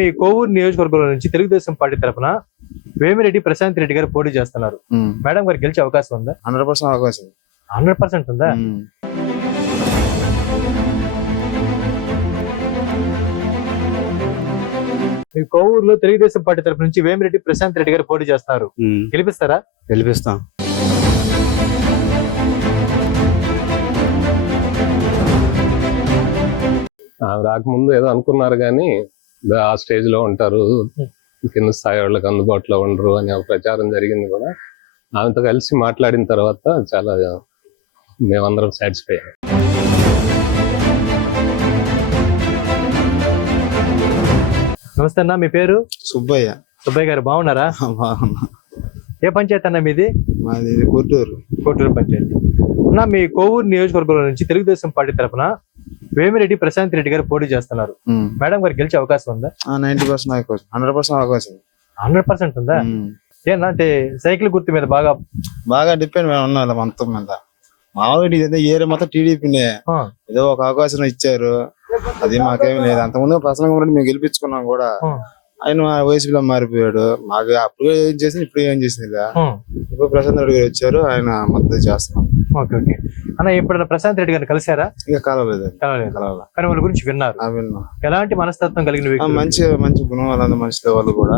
మీ కోవూరు నియోజకవర్గంలో నుంచి తెలుగుదేశం పార్టీ తరఫున వేమిరెడ్డి ప్రశాంత్ రెడ్డి గారు పోటీ చేస్తున్నారు. మేడం గారు గెలిచే అవకాశం ఉందా? హండ్రెడ్ పర్సెంట్ అవకాశం. హండ్రెడ్ పర్సెంట్ ఉందా. మీ కోవూరులో తెలుగుదేశం పార్టీ తరఫు నుంచి వేమిరెడ్డి ప్రశాంత్ రెడ్డి గారు పోటీ చేస్తున్నారు. ఉమ్, గెలిపిస్తారా? గెలిపిస్తాం. రాకముందు ఏదో అనుకున్నారు కానీ ఆ స్టేజ్లో ఉంటారు కింద స్థాయి వాళ్ళకి అందుబాటులో ఉండరు అనే ఒక ప్రచారం జరిగింది కూడా. ఆమెతో కలిసి మాట్లాడిన తర్వాత చాలా మేమందరం సాటిస్ఫై నమస్తే అన్న మీ పేరు? సుబ్బయ్య. సుబ్బయ్య గారు బాగున్నారా? బాగున్నా. ఏ పంచాయతీ అన్న మీది? మాది కొట్టూరు కోటూరు పంచాయతీ. అన్న మీ కోవూరు నియోజకవర్గంలో నుంచి తెలుగుదేశం పార్టీ తరఫున వేమిరెడ్డి ప్రశాంత్ రెడ్డి గారు పోటీ చేస్తున్నారు. మేడం గారు గెలిచే అవకాసం ఉందా? నైన్టీ పర్సెంట్ అవకాశం హండ్రెడ్ పర్సెంట్ అవకాశం హండ్రెడ్ పర్సెంట్ ఉందా? అంటే సైకిల్ గుర్తు మీద బాగా బాగా డిపెండ్ మేము ఉన్నాం మొత్తం మీద. మామూలుగా ఏరియా మొత్తం టీడీపీనే ఏదో ఒక అవకాశం ఇచ్చారు. అది మాకేమీ లేదు. అంతకుముందు ప్రసంగం కూడా మేము గెలిపించుకున్నాం కూడా. ఆయన వైసీపీలో మారిపోయాడు. మాకు అప్పుడు ఏం చేసింది ఇప్పుడు ఏం చేసింది. ఇప్పుడు ప్రశాంత్ రెడ్డి గారు వచ్చారు. ఆయన మద్దతు చేస్తున్నాం. ఓకే ఓకే అన్న ఎప్పుడైనా ప్రశాంత్ రెడ్డి గారిని కలిసారా ఇంకా కలవలేదు కలవలేదు. కలవాల. కానీ వాళ్ళ గురించి విన్నారు? ఆ విన్నా. ఎలాంటి మనస్తత్వం కలిగిన ఆ వ్యక్తి మంచి మంచి గుణం వాళ్ళందరూ మంచి వాళ్ళు కూడా.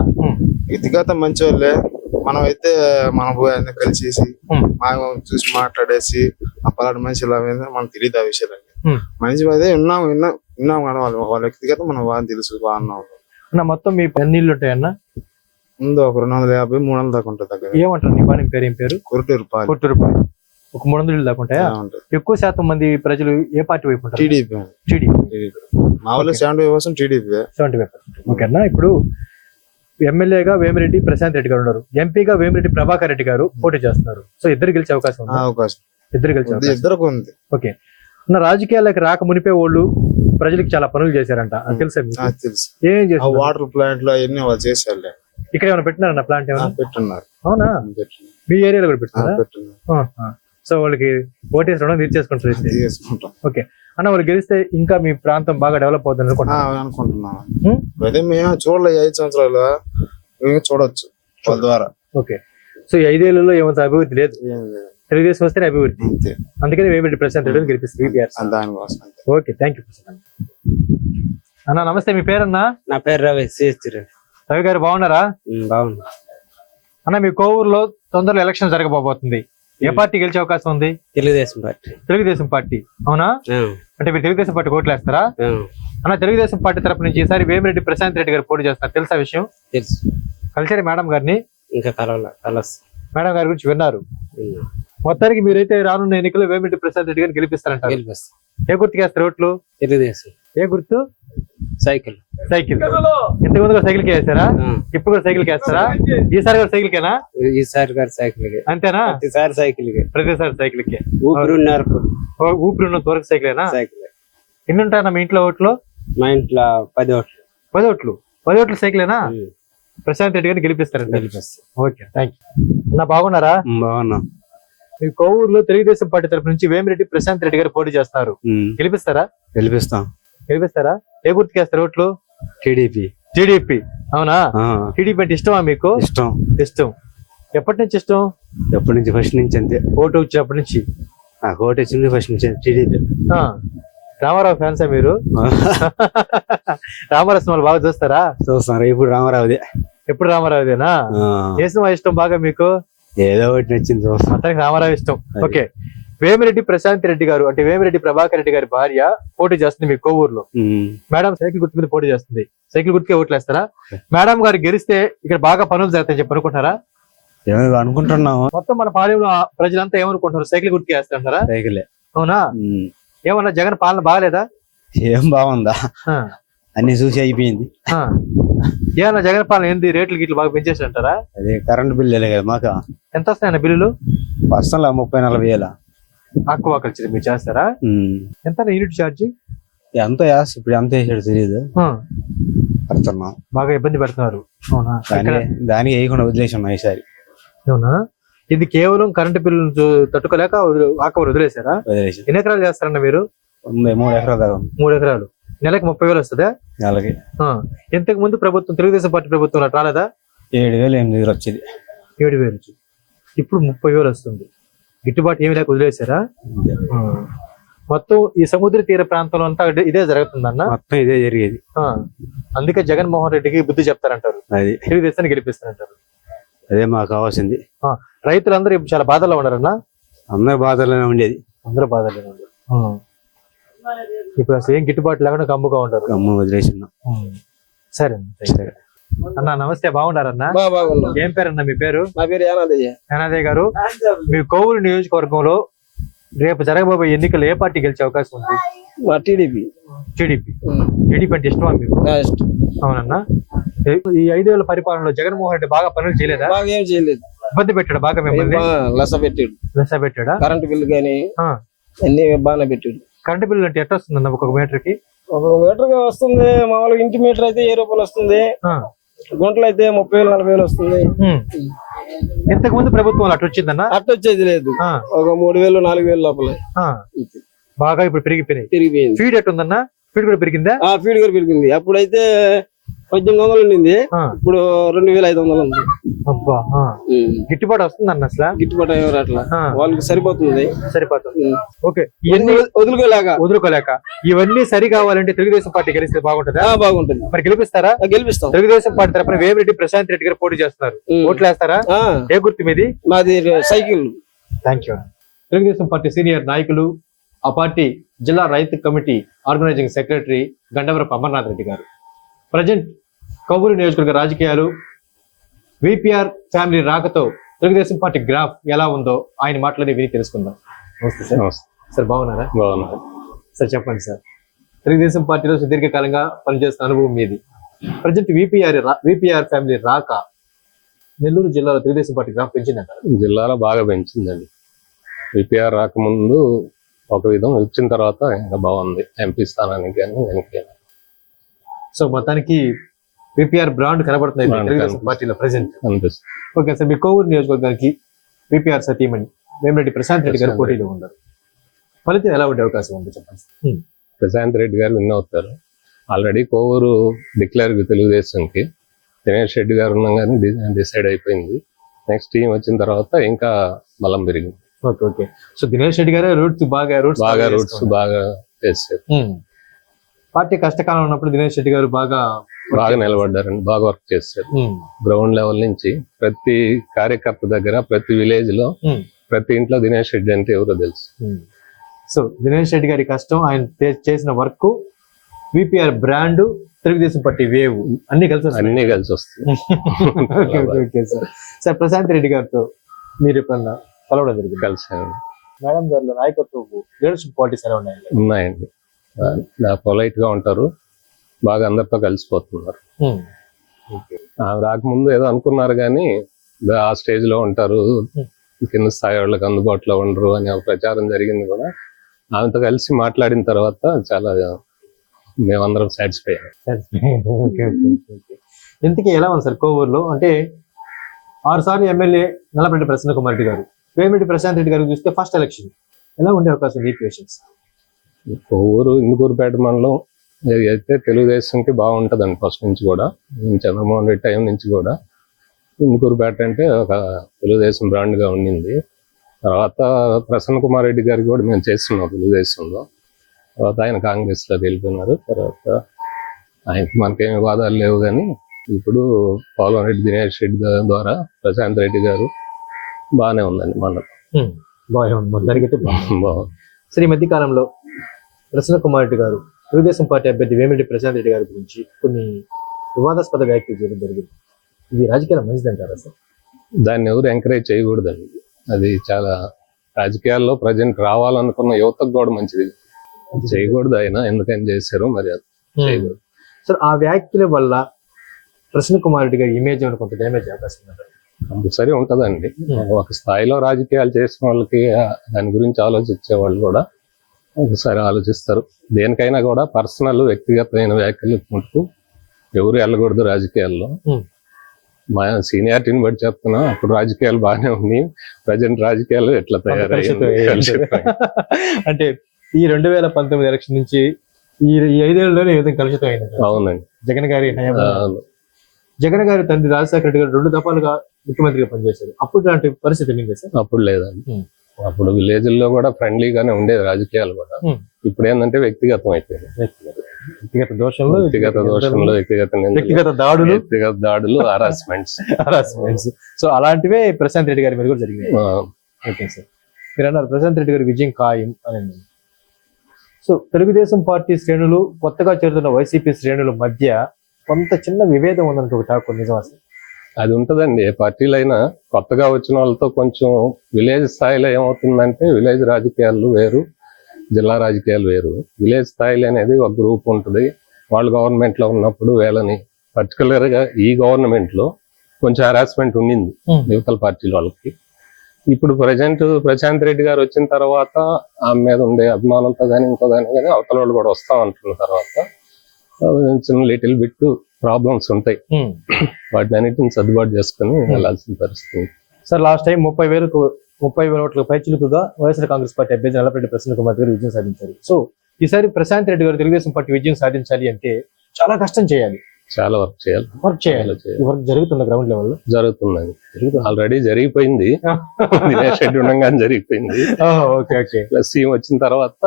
వ్యక్తిగత మంచి వాళ్ళే మనం అయితే మనం పోయి అందరం కలిసేసి ఉమ్. మనం చూసి మాట్లాడేసి ఆ పలానా మనిషి ఇలా అయింది మనకు తెలియదు ఆ విషయాలన్నీ. ఉమ్. మనిషి అదే విన్నాం విన్నాం విన్నాం కానీ వాళ్ళు వాళ్ళ వ్యక్తిగతం మనం బాగా తెలుసు బాగున్నాం అన్న. మొత్తం మీ ఎన్నీళ్ళు ఉంటాయన్న ముందు ఒక రెండు వందల యాభై మూడు వందల దాకా ఉంటుంది దగ్గర. ఏమంటారు? నీ పాలెం పేరు ఏం పేరు? కొరటూరు పాలెం. ఒక మూడు వందలు దాకా ఉంటాయా ఎక్కువ శాతం మంది ప్రజలు ఏ పార్టీ వైపు ఉంటారు? TDP seventy percent TDP seventy five ఓకేనా? ఇప్పుడు ఎమ్మెల్యేగా వేమిరెడ్డి ప్రశాంత్ రెడ్డి గారు ఉన్నారు. ఎంపీగా వేమిరెడ్డి ప్రభాకర్ రెడ్డి గారు పోటీ చేస్తున్నారు. సో ఇద్దరు గెలిచే అవకాశం ఉంది? అవకాశం. ఇద్దరు గెలిచే ఉంది ఓకే. నా రాజకీయాలకు రాక మునిపే వాళ్ళు ప్రజలకు చాలా పనులు చేశారంట. తెలుసా ఏం చేశారు వాటర్ ప్లాంట్లో అవన్నీ వాళ్ళు చేసేయాలి ఇక్కడ ఏమైనా పెట్టినారన్న ప్లాంట్ ఏమైనా? పెట్టున్నారు. అవునా. మీ ఏరియాలో కూడా పెట్టున్నారు. సో వాళ్ళకి ఓటేసి రుణం తీర్చేసుకుంటారు ఓకే అన్న వాళ్ళు గెలిస్తే ఇంకా మీ ప్రాంతం బాగా డెవలప్ అవుతుంది అనుకుంటున్నాను అనుకుంటున్నాం. ఉం? అదే మేము చూడలే ఐదు సంవత్సరాలు. చూడొచ్చు వాళ్ళ ద్వారా. ఓకే సో ఈ ఐదేళ్ళలో ఏమంత అభివృద్ధి లేదు. తెలుగుదేశం వస్తేనే అభివృద్ధి. అందుకని వేమిరెడ్డి ప్రశాంత్ రెడ్డిని గెలిపిస్తుంది ఓకే థ్యాంక్ యూ అన్న నమస్తే మీ పేరన్నా? నా పేరు రవి సిహెచ్ రవి గారు బాగున్నారా? బాగున్నా. అన్న మీ కోవూరులో తొందరలో ఎలక్షన్ జరగబోతుంది ఏ పార్టీ గెలిచే అవకాశం ఉంది? తెలుగుదేశం పార్టీ. తెలుగుదేశం పార్టీ. అవునా? అంటే మీరు తెలుగుదేశం పార్టీ ఓట్లు వేస్తారా అన్న తెలుగుదేశం పార్టీ తరపు నుంచి ఈసారి వేమిరెడ్డి ప్రశాంత్ రెడ్డి గారు పోటీ చేస్తారు తెలుసా విషయం? తెలుసు. కలిసారు మేడం గారిని? ఇంకా కలవల కలస్. మేడం గారి గురించి విన్నారు. మొత్తానికి మీరైతే రానున్న ఎన్నికల్లో వేమిరెడ్డి ప్రశాంత్ రెడ్డి గారిని గెలిపిస్తారంటారు. గెలిపిస్తా. ఏ గుర్తుకి వేస్తారు ఓట్లు? తెలుగుదేశం. ఏ గుర్తు? సైకిల్. సైకిల్. ఇంతకు ముందు కూడా సైకిల్కి వేస్తారా ఇప్పుడు కూడా సైకిల్కి వేస్తారా? ఈసారి కూడా సైకిల్ కేనా? ఈసారి గారు సైకిల్ అంతేనా? ప్రతిసారి సైకిల్ ప్రతిసారి సైకిల్కి. ఊపిరి ఉన్నారు ఊపిరి ఉన్న వరకు సైకిలేనా సైకిల్ ఎన్ని ఉంటాయన్న మీ ఇంట్లో ఓట్లు? మా ఇంట్లో పది ఓట్లు. పది ఓట్లు. పది ఓట్లు సైకిలేనా. ప్రశాంత్ రెడ్డి గారిని గెలిపిస్తారంట గెలిపిస్తా. ఓకే థ్యాంక్ యూ నా బాగున్నారా బాగున్నా. మీ కోవూరులో తెలుగుదేశం పార్టీ తరపు నుంచి వేమిరెడ్డి ప్రశాంత్ రెడ్డి గారు పోటీ చేస్తున్నారు గెలిపిస్తారా? గెలిపిస్తాం. గెలిపిస్తారా? ఏ గుర్తుకి వేస్తారు ఓట్లు? టీడీపీ. టీడీపీ. అవునా? టీడీపీ అంటే ఇష్టమా మీకు? ఇష్టం. ఇష్టం. ఎప్పటి నుంచి ఇష్టం? ఎప్పటి నుంచి? ఫస్ట్ నుంచి అంతే. ఓటు వచ్చినప్పటి నుంచి? నాకు ఓటు వచ్చింది ఫస్ట్ నుంచి టీడీపీ. ఆ, రామారావు ఫ్యాన్సా మీరు? రామారావు సినిమాలు బాగా చూస్తారా? చూస్తాను. ఇప్పుడు రామారావుదే. ఎప్పుడు రామారావుదేనా? ఏ సినిమా ఇష్టం బాగా మీకు? ఏదో ఒకటి నచ్చింది చూస్తాం మొత్తానికి రామారావు ఇష్టం. ఓకే. వేమిరెడ్డి ప్రశాంత్ రెడ్డి గారు అంటే వేమిరెడ్డి ప్రభాకర్ రెడ్డి గారి భార్య పోటీ చేస్తుంది మీ కోవూరులో. మేడం సైకిల్ గుర్తు మీద పోటీ చేస్తుంది. సైకిల్ గుర్తుకే ఓట్లు వేస్తారా మేడం గారు గెలిస్తే ఇక్కడ బాగా పనులు జరుగుతాయని చెప్పి అనుకుంటారా అనుకుంటున్నాము మొత్తం మన పాలెంలో ప్రజలంతా ఏమనుకుంటున్నారు? సైకిల్ గుర్తుకే వేస్తారంటారా? సైకిలే. అవునా. ఏమన్నా జగన్ పాలన బాగాలేదా? ఏం బాగుందా? అన్ని చూసి అయిపోయింది. ఏమన్నా జగన్ పాలన ఏంది? రేట్లు గిట్లు బాగా పెంచేసి అంటారా అదే కరెంట్ బిల్లు కదా మాకు. ఎంత వస్తాయన్న బిల్లులు? పర్సనల్ ముప్పై నలభై వేల. ఆక్వా కల్చర్ మీరు చేస్తారా. ఎంత యూనిట్ ఛార్జ్? ఎంత వేస్ ఇప్పుడు ఎంత వేసాడు తెలియదు కడుతున్నాం బాగా ఇబ్బంది పెడుతున్నారు. అవునా? దానికి వేయకుండా వదిలేసి ఈసారి. అవునా? ఇది కేవలం కరెంటు బిల్లు తట్టుకోలేక వదిలే- ఆకవరు వదిలేశారా? వదిలేసి ఎన్ని ఎకరాలు చేస్తారన్న మీరు? మూడు ఎకరాల దాకా మూడు ఎకరాలు. నెలకు ముప్పై వేలు వస్తుందా? నెలకి. ఇంతకు ముందు ప్రభుత్వం తెలుగుదేశం పార్టీ ప్రభుత్వం రాలేదా? ఏడు వేలు ఎనిమిది వేలు వచ్చేది. ఏడు వేలు. ఇప్పుడు ముప్పై వేలు వస్తుంది. గిట్టుబాటు ఏమి లేక వదిలేశారా. మొత్తం ఈ సముద్ర తీర ప్రాంతంలో అంతా ఇదే- జరుగుతుందన్న? మొత్తం ఇదే జరిగేది. అందుకే జగన్మోహన్ రెడ్డికి బుద్ధి చెప్తారంటారు. అది. తెలుగుదేశాన్ని గెలిపిస్తారంటారు. అదే మాకు కావాల్సింది. రైతులందరూ ఇప్పుడు చాలా బాధల్లో ఉన్నారన్న? అందరి బాధలోనే ఉండేది. అందరూ ఉన్నారు. ఆ. ఇప్పుడు అసలు ఏం గిట్టుబాటు లేకుండా కమ్ముగా ఉంటారు గమ్ము వదిలేసినాం సరే. సరే. అన్న నమస్తే బాగున్నారన్న? ఏం పేరన్న మీ పేరు? నా పేరు యానాదయ్య యానాదయ్య గారు మీ కోవూరు నియోజకవర్గంలో రేపు జరగబోయే ఎన్నికలు ఏ పార్టీ గెలిచే అవకాశం ఉంది? మా టీడీపీ. టీడీపీ. టీడీపీ అంటే ఇష్టమా మీకు? అవునన్నా. ఈ ఐదేళ్ళ పరిపాలనలో జగన్మోహన్ రెడ్డి బాగా పనులు చేయలేదా? బాగా ఏం చేయలేదు. ఇబ్బంది పెట్టాడు బాగా మిమ్మల్ని? లస పెట్టాడు. లెస్స పెట్టాడా? కరెంట్ బిల్లు కానీ. అన్ని బాగానే పెట్టాడు. కరెంట్ బిల్లు అంటే ఎట్లా వస్తుందన్న ఒక్కొక్క మీటర్కి ఒక మీటర్గా వస్తుంది మామూలుగా ఇంటి మీటర్ అయితే ఏ రూపాయలు వస్తుంది. గుంటలు అయితే ముప్పై వేలు నలభై వేలు వస్తుంది. ఇంతకు ముందు ప్రభుత్వం అట్లా వచ్చిందన్న? అట్ట వచ్చేది లేదు ఒక మూడు వేలు నాలుగు వేలు లోపల. బాగా ఇప్పుడు పెరిగిపోయినాయి. పెరిగిపోయింది. ఫీడ్ ఎట్టుందన్నా? ఫీడ్ కూడా పెరిగిందా? ఆ ఫీడ్ కూడా పెరిగింది. అప్పుడైతే పద్దెనిమిది వందలు ఉండింది. ఇప్పుడు రెండు వేల ఐదు వందలు ఉంది. అబ్బా. గిట్టుబాటు వస్తుందన్న అసలు? గిట్టుబాటు అయ్యేవారు అట్లా. వాళ్ళకి సరిపోతుంది. సరిపోతుంది. ఓకే ఇవన్నీ వదులు- వదులుకోలేక. వదులుకోలేక ఇవన్నీ సరి కావాలంటే తెలుగుదేశం పార్టీ గెలిస్తే బాగుంటుందా? ఆ, బాగుంటుంది. మరి గెలిపిస్తారా? గెలిపిస్తాం. తెలుగుదేశం పార్టీ తరపున వేమిరెడ్డి ప్రశాంత్ రెడ్డి గారు పోటీ చేస్తున్నారు. ఓట్లు వేస్తారా ఏ గుర్తు మీది? మాది cycle. Thank you Telugu Desam party senior నాయకులు ఆ పార్టీ జిల్లా రైతు committee organising secretary Gandavarapu Amarnath Reddy garu. Present Kovvur నియోజకవర్గ రాజకీయాలు విపిఆర్ ఫ్యామిలీ రాకతో తెలుగుదేశం పార్టీ గ్రాఫ్ ఎలా ఉందో ఆయన మాటలని విని తెలుసుకుందాం. నమస్తే సార్. నమస్తే. సార్ బాగున్నారా? బాగున్నారు సార్ చెప్పండి సార్. తెలుగుదేశం పార్టీలో సుదీర్ఘకాలంగా పనిచేస్తున్న అనుభవం మీది. ప్రజెంట్ విపిఆర్ విపిఆర్ ఫ్యామిలీ రాక నెల్లూరు జిల్లాలో తెలుగుదేశం పార్టీ గ్రాఫ్ పెంచిందంటారు? జిల్లాలో బాగా పెంచిందండి. విపిఆర్ రాకముందు ఒక విధం వచ్చిన తర్వాత ఇంకా బాగుంది. ఎంపీ స్థానానికి కానీ వెనక్కి సో మొత్తానికి విపిఆర్ బ్రాండ్ కనబడుతుంది. తెలుగుదేశం. పార్టీలో ప్రజెంట్ ఓకే సార్ మీ కోవూరు నియోజకవర్గానికి విపిఆర్ సతీమణి వేమిరెడ్డి ప్రశాంత్ రెడ్డి గారు పోటీలో ఉన్నారు. ఫలితం ఎలా ఉండే అవకాశం ఉంది చెప్పండి ప్రశాంత్ రెడ్డి గారు విన్ అవుతారు. ఆల్రెడీ కోవూరు డిక్లేర్ తెలుగుదేశంకి. దినేష్ రెడ్డి గారు ఉన్నాగానే డిసైడ్ అయిపోయింది. నెక్స్ట్ టీం వచ్చిన తర్వాత ఇంకా బలం పెరిగింది. Okay okay. So Dinesh Reddy గారే రూట్స్ బాగా రూట్స్ బాగా రూట్స్ బాగా చేశారు పార్టీ కష్టకాలం ఉన్నప్పుడు దినేష్ రెడ్డి గారు బాగా బాగా నిలబడ్డారండి బాగా వర్క్ చేశారు. గ్రౌండ్ లెవెల్ నుంచి ప్రతి కార్యకర్త దగ్గర ప్రతి విలేజ్లో ప్రతి ఇంట్లో దినేష్ రెడ్డి అంటే ఎవరో తెలుసు. సో దినేష్ రెడ్డి గారి కష్టం ఆయన చేసిన work VPR brand Telugu Desam party wave అన్ని కలిసి వస్తాయి. అన్ని కలిసి వస్తాయి. సార్ ప్రశాంత్ రెడ్డి గారితో మీరు ఎప్పుడన్నా కలవడం జరిగింది? కలిసి మేడం గారిలో నాయకత్వం లీడర్షిప్ క్వాలిటీస్ ఎలా ఉన్నాయి ఉన్నాయండి. పొలైట్గా ఉంటారు. బాగా అందరితో కలిసిపోతున్నారు. ఆమె రాకముందు ఏదో అనుకున్నారు కానీ ఆ స్టేజ్లో ఉంటారు కింద స్థాయి వాళ్ళకి అందుబాటులో ఉండరు అనే ప్రచారం జరిగింది కూడా. ఆమెతో కలిసి మాట్లాడిన తర్వాత చాలా మేమందరం సాటిస్ఫై. ఇంతకీ ఎలా ఉంది సార్ కోవూరులో? అంటే ఆరు సార్లు ఎమ్మెల్యే నల్లపరెడ్డి ప్రసన్న కుమార్ రెడ్డి గారు వేమిరెడ్డి ప్రశాంత్ రెడ్డి గారు చూస్తే ఫస్ట్ ఎలక్షన్. ఎలా ఉండే అవకాశం ఈక్వేషన్స్ ఊరు ఇందుకూరుపేట మండలం ఇది అయితే తెలుగుదేశంకి బాగుంటదండి ఫస్ట్ నుంచి కూడా చంద్రమోహన్ రెడ్డి టైం నుంచి కూడా ఇందుకూరుపేట అంటే ఒక తెలుగుదేశం బ్రాండ్గా ఉండింది. తర్వాత ప్రసన్న కుమార్ రెడ్డి గారికి కూడా మేము చేస్తున్నాం తెలుగుదేశంలో తర్వాత ఆయన కాంగ్రెస్లో వెళ్ళిపోయినారు. తర్వాత ఆయనకి మనకేమి వాదాలు లేవు కానీ ఇప్పుడు పవన్ రెడ్డి దినేష్ రెడ్డి ద్వారా ప్రశాంత్ రెడ్డి గారు బాగానే ఉందండి మండలం. బాగుంది మొత్తానికి అయితే బాగుంది. సరే ఈ మధ్య కాలంలో ప్రసన్న కుమార్ రెడ్డి గారు తెలుగుదేశం పార్టీ అభ్యర్థి వేమిరెడ్డి ప్రశాంత్ రెడ్డి గారి గురించి కొన్ని వివాదాస్పద వ్యాఖ్యలు చేయడం జరిగింది. ఇది రాజకీయాలు మంచిదంటారా సార్? దాన్ని ఎవరు ఎంకరేజ్ చేయకూడదండి. అది చాలా రాజకీయాల్లో ప్రజెంట్ రావాలనుకున్న యువతకు కూడా మంచిది. చేయకూడదు ఆయన ఎందుకని చేశారు మరి చేయకూడదు. సార్ ఆ వ్యాఖ్యల వల్ల ప్రసన్న కుమార్ రెడ్డి గారి ఇమేజ్ కొంత డ్యామేజ్ అవకాశం? కంపల్సరీ ఉంటదండి. ఒక స్థాయిలో రాజకీయాలు చేసిన వాళ్ళకి దాని గురించి ఆలోచించే వాళ్ళు కూడా ఒకసారి ఆలోచిస్తారు. దేనికైనా కూడా పర్సనల్ వ్యక్తిగతమైన వ్యాఖ్యలు మటుకు ఎవరు వెళ్ళకూడదు రాజకీయాల్లో. మా సీనియారిటీని బట్టి చెప్తున్నా అప్పుడు రాజకీయాలు బాగానే ఉన్నాయి. ప్రజెంట్ రాజకీయాలు ఎట్లా తయారయ్యాయి. అంటే ఈ రెండు వేల పంతొమ్మిది ఎలక్షన్ నుంచి ఈ ఐదేళ్ళలోనే విధంగా కలుషితం అయింది అవునండి. జగన్ గారి. జగన్ గారి తండ్రి రాజశేఖర రెడ్డి గారు రెండు దఫాలుగా ముఖ్యమంత్రిగా పనిచేశారు. అప్పుడు లాంటి పరిస్థితి మీకు సార్? అప్పుడు లేదండి. అప్పుడు విలేజ్ల్లో కూడా ఫ్రెండ్లీగానే ఉండేది రాజకీయాలు కూడా. ఇప్పుడు ఏంటంటే వ్యక్తిగతం అయిపోయింది. వ్యక్తిగత దోషంలో వ్యక్తిగత దోషంలో వ్యక్తిగత వ్యక్తిగత దాడులు. వ్యక్తిగత దాడులు హరాస్మెంట్స్ harassments. సో అలాంటివే ప్రశాంత్ రెడ్డి గారి మీద కూడా జరిగినాయి ఓకే సార్. మీరు అన్నారు ప్రశాంత్ రెడ్డి గారి విజయం ఖాయం అని. సో తెలుగుదేశం పార్టీ శ్రేణులు కొత్తగా చేరుతున్న వైసీపీ శ్రేణుల మధ్య కొంత చిన్న విభేదం ఉందంటే ఒక టాక్ నిజం అసలు అది ఉంటదండి. ఏ పార్టీలైనా కొత్తగా వచ్చిన వాళ్ళతో కొంచెం విలేజ్ స్థాయిలో ఏమవుతుందంటే విలేజ్ రాజకీయాలు వేరు జిల్లా రాజకీయాలు వేరు. విలేజ్ స్థాయిలో అనేది ఒక గ్రూప్ ఉంటుంది. వాళ్ళు గవర్నమెంట్లో ఉన్నప్పుడు వీళ్ళని పర్టికులర్గా ఈ గవర్నమెంట్లో కొంచెం హరాస్మెంట్ ఉండింది. యువతల పార్టీల వాళ్ళకి. ఇప్పుడు ప్రజెంట్ ప్రశాంత్ రెడ్డి గారు వచ్చిన తర్వాత ఆమె మీద ఉండే అభిమానంతో కానీ ఇంకో కానీ కానీ అవతల వాళ్ళు కూడా వస్తా ఉంటున్న తర్వాత చిన్న లిటిల్ బిట్ ప్రాబ్లమ్స్ ఉంటాయి. వాటిని అన్నిటిని సర్దుబాటు చేసుకుని వెళ్ళాల్సిన పరిస్థితి సార్ లాస్ట్ టైం ముప్పై వేలకు ముప్పై వేల ఓట్ల పైచిలుకుగా వైఎస్ఆర్ కాంగ్రెస్ పార్టీ అభ్యర్థి నల్లపరెడ్డి ప్రసన్న కుమార్ గారు విజయం సాధించారు. సో ఈసారి ప్రశాంత్ రెడ్డి గారు తెలుగుదేశం పార్టీ విజయం సాధించాలి అంటే చాలా కష్టం చేయాలి. చాలా వర్క్ చేయాలి. వర్క్ చేయాలి. వర్క్ జరుగుతున్న గ్రౌండ్ లెవెల్ జరుగుతుందండి. ఆల్రెడీ జరిగిపోయింది. రెడ్డి ఉండగానే జరిగిపోయింది. Okay okay. ప్లస్ సీఎం వచ్చిన తర్వాత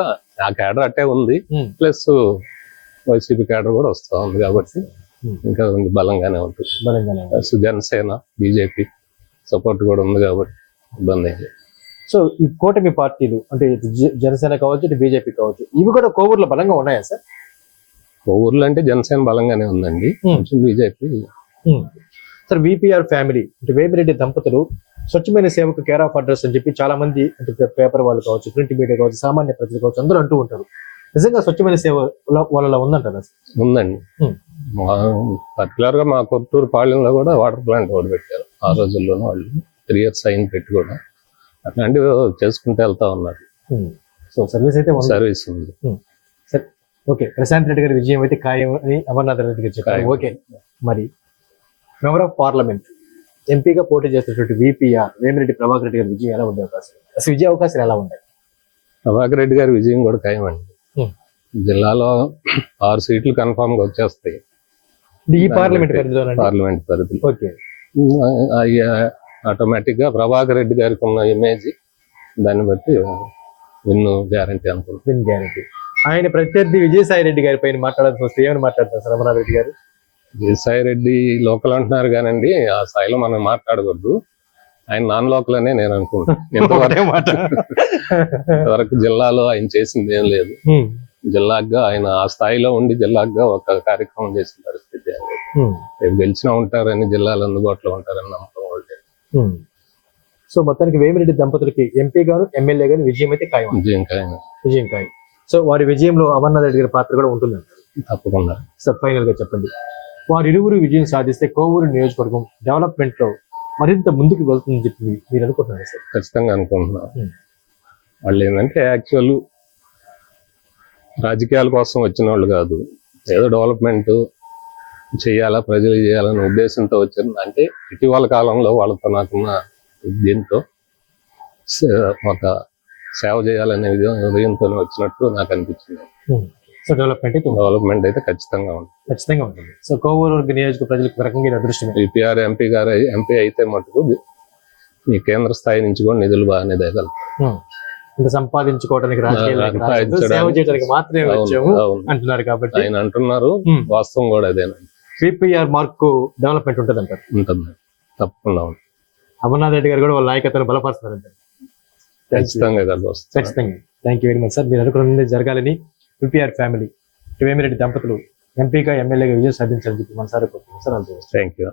ఆ క్యాడర్ అట్టే ఉంది. ప్లస్ వైసీపీ క్యాడర్ కూడా వస్తా ఉంది కాబట్టి. ఇంకా కొంచెం బలంగానే ఉంటుంది బలంగానే. ప్లస్ జనసేన బీజేపీ సపోర్ట్ కూడా ఉంది కాబట్టి ఇబ్బంది లేదు. సో ఈ కూటమి పార్టీలు అంటే ఇటు జ- జనసేన కావచ్చు ఇటు బీజేపీ కావచ్చు ఇవి కూడా కోవూరులో బలంగా ఉన్నాయా సార్ ఊర్లో అంటే జనసేన బలంగానే ఉందండి Hmm. కొంచెం బీజేపీ సార్ విపిఆర్ ఫ్యామిలీ అంటే వేమిరెడ్డి దంపతులు స్వచ్ఛమైన సేవకు కేర్ ఆఫ్ అడ్రస్ అని చెప్పి చాలా మంది అంటే పే- పేపర్ వాళ్ళు కావచ్చు ప్రింట్ మీడియా కావచ్చు సామాన్య ప్రజలు కావచ్చు అందరూ అంటూ ఉంటారు నిజంగా స్వచ్ఛమైన సేవ వాళ్ళ- ఉందంటారా? ఉందండి. పర్టికులర్గా మా కొత్తూరు పాళ్యంలో కూడా వాటర్ ప్లాంట్ ఒకటి పెట్టారు. ఆ రోజుల్లోనే వాళ్ళు త్రీ ఇయర్స్ అయిన పెట్టి కూడా అట్లాంటివి చేసుకుంటూ వెళ్తా ఉన్నారు. సో సర్వీస్ అయితే. సర్వీస్ ఉంది. ఓకే. ప్రశాంత్ రెడ్డి గారి విజయం అయితే ఖాయం అని అమర్నాథ్ రెడ్డి గారు చెప్పారు. ఖాయం. ఓకే. మరి మెంబర్ ఆఫ్ పార్లమెంట్ ఎంపీగా పోటీ చేస్తున్నటువంటి విపిఆర్ వేమిరెడ్డి ప్రభాకర్ రెడ్డి గారి విజయం ఎలా ఉండే అవకాశం? అసలు విజయ అవకాశాలు ఎలా ఉంటాయి ప్రభాకర్ రెడ్డి గారి విజయం కూడా ఖాయమండి. Hmm. జిల్లాలో ఆరు సీట్లు కన్ఫామ్గా వచ్చేస్తాయి ఈ పార్లమెంట్ పార్లమెంట్ పరిధి ఓకే. ఆటోమేటిక్గా ప్రభాకర్ రెడ్డి గారికి ఉన్న ఇమేజ్ దాన్ని బట్టి విన్ను గ్యారంటీ అనుకుంటున్నాను విన్ గ్యారంటీ ఆయన ప్రత్యర్థి విజయసాయి రెడ్డి గారి పైన మాట్లాడాల్సి వస్తే ఏమని మాట్లాడతారు సార్ అమర్నాథ్ రెడ్డి గారు? విజయసాయి రెడ్డి లోకల్ అంటున్నారు కానండి ఆ స్థాయిలో మనం మాట్లాడకూడదు. ఆయన నాన్ లోకల్ అనే నేను అనుకుంటున్నాను. ఇంతవరకు జిల్లాలో ఆయన చేసింది ఏం లేదు. జిల్లాగా ఆయన ఆ స్థాయిలో ఉండి జిల్లాగా ఒక కార్యక్రమం చేసిన పరిస్థితి. రేపు గెలిచినా ఉంటారని జిల్లాలో అందుబాటులో ఉంటారని నమ్మకం. Hmm. సో మొత్తానికి వేమిరెడ్డి దంపతులకి ఎంపీ గాను ఎమ్మెల్యే గాని విజయం అయితే ఖాయం విజయం ఖాయం విజయం ఖాయం. సో వారి విజయంలో అమర్నాథ్ రెడ్డి గారి పాత్ర కూడా ఉంటుందండి తప్పకుండా. సార్ ఫైనల్గా చెప్పండి. వారి ఇరువురు విజయం సాధిస్తే కోవూరు నియోజకవర్గం డెవలప్మెంట్లో మరింత ముందుకు వెళ్తుందని చెప్పి మీరు అనుకుంటున్నారు సార్? ఖచ్చితంగా అనుకుంటున్నాను. వాళ్ళు ఏంటంటే యాక్చువల్ రాజకీయాల కోసం వచ్చిన వాళ్ళు కాదు. ఏదో డెవలప్మెంట్ చేయాలా ప్రజలు చేయాలనే ఉద్దేశంతో వచ్చారు అంటే ఇటీవల కాలంలో వాళ్ళతో నాకున్న దీంతో ఒక సేవ చేయాలనే ఉదయంతో వచ్చినట్టు నాకు అనిపించింది. సో డెవలప్మెంట్ డెవలప్మెంట్ అయితే ఖచ్చితంగా ఉంది ఖచ్చితంగా ఉంటుంది. సో కోవూరు నియోజక ప్రజలకు రకంగా ఇది అదృష్టమే. ఈపీఆర్ ఎంపీ గారు ఎంపీ అయితే మటుకు ఈ కేంద్ర స్థాయి నుంచి కూడా నిధులు బాగానే Hmm. అంటే సంపాదించుకోవడానికి సేవ. చేయడానికి మాత్రమే వచ్చాము. అంటున్నారు కాబట్టి ఆయన అంటున్నారు. వాస్తవం కూడా అదేనండి సిపిఆర్ మార్క్ డెవలప్మెంట్ ఉంటుంది అంటారు ఉంటుంది తప్పకుండా అమర్నాథ్ రెడ్డి గారు కూడా వాళ్ళ నాయకత్వాన్ని బలపరుస్తున్నారంటారు ఖచ్చితంగా ఖచ్చితంగా. Thank you very much sir మీరు అనుకున్నది జరగాలని యూపీఆర్ ఫ్యామిలీ వేమిరెడ్డి దంపతులు ఎంపీగా ఎమ్మెల్యేగా విజయం సాధించాలని చెప్పి మనసారి కోరుతున్నాం సార్ థ్యాంక్ యూ